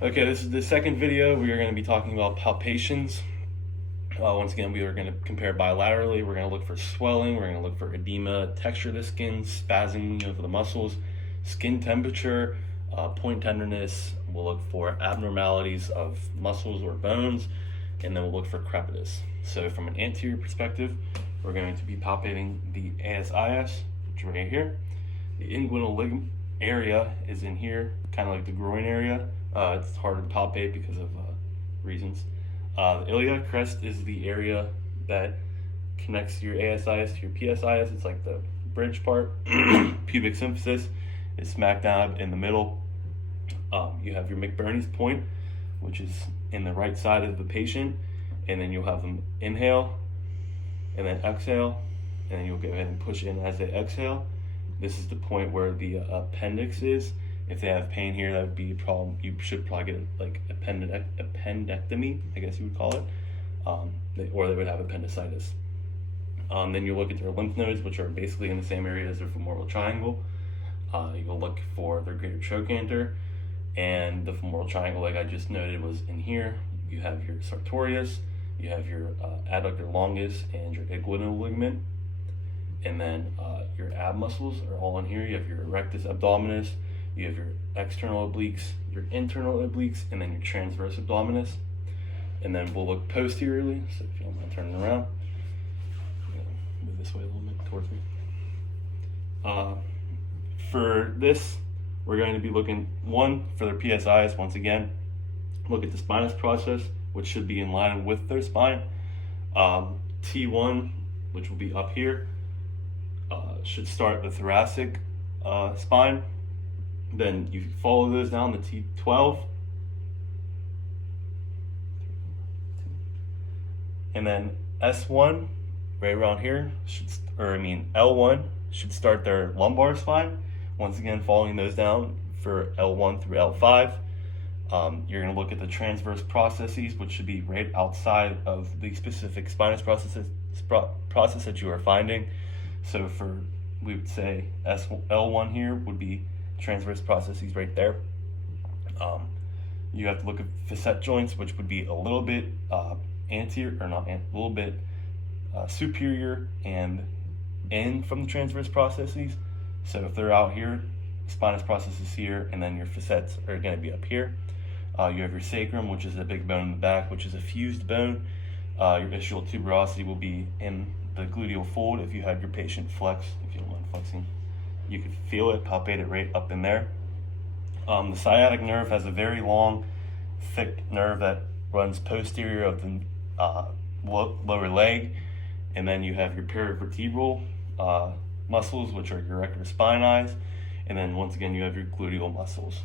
Okay, this is the second video. We are going to be talking about palpations. Once again, we are going to compare bilaterally. We're going to look for swelling, we're going to look for edema, texture of the skin, spasming of the muscles, skin temperature, point tenderness. We'll look for abnormalities of muscles or bones, and then we'll look for crepitus. So from an anterior perspective, we're going to be palpating the ASIS, which is right here. The inguinal ligament area is in here, kind of like the groin area. It's harder to palpate because of reasons. The iliac crest is the area that connects your ASIS to your PSIS. It's like the bridge part. Pubic symphysis is smack dab in the middle. You have your McBurney's point, which is in the right side of the patient, and then you'll have them inhale and then exhale, and then you'll go ahead and push in as they exhale. This is the point where the appendix is. If they have pain here, that would be a problem. You should probably get like appendectomy, I guess you would call it, or they would have appendicitis. Then you look at their lymph nodes, which are basically in the same area as their femoral triangle. You'll look for their greater trochanter, and the femoral triangle, like I just noted, was in here. You have your sartorius, you have your adductor longus, and your inguinal ligament. And then your ab muscles are all in here. You have your rectus abdominis, you have your external obliques, your internal obliques, and then your transverse abdominis. And then we'll look posteriorly. So if you don't mind turning around, move this way a little bit towards me. For this, we're going to be looking, one, for their PSIs. Once again, look at the spinous process, which should be in line with their spine. T1, which will be up here, should start the thoracic spine. Then you follow those down to T12, and then S1 right around here L1 should start their lumbar spine. Once again, following those down for L1 through L5. You're going to look at the transverse processes, which should be right outside of the specific spinous process that you are finding. So we would say L1 here would be transverse processes right there. You have to look at facet joints, which would be a little bit superior and in from the transverse processes. So if they're out here, spinous process is here, and then your facets are going to be up here. You have your sacrum, which is a big bone in the back, which is a fused bone. Your ischial tuberosity will be in the gluteal fold. If you have your patient flex, if you don't mind flexing, you can feel it, palpate it right up in there. The sciatic nerve has a very long, thick nerve that runs posterior of the lower leg, and then you have your perivertebral muscles, which are your erector spinae, and then once again you have your gluteal muscles.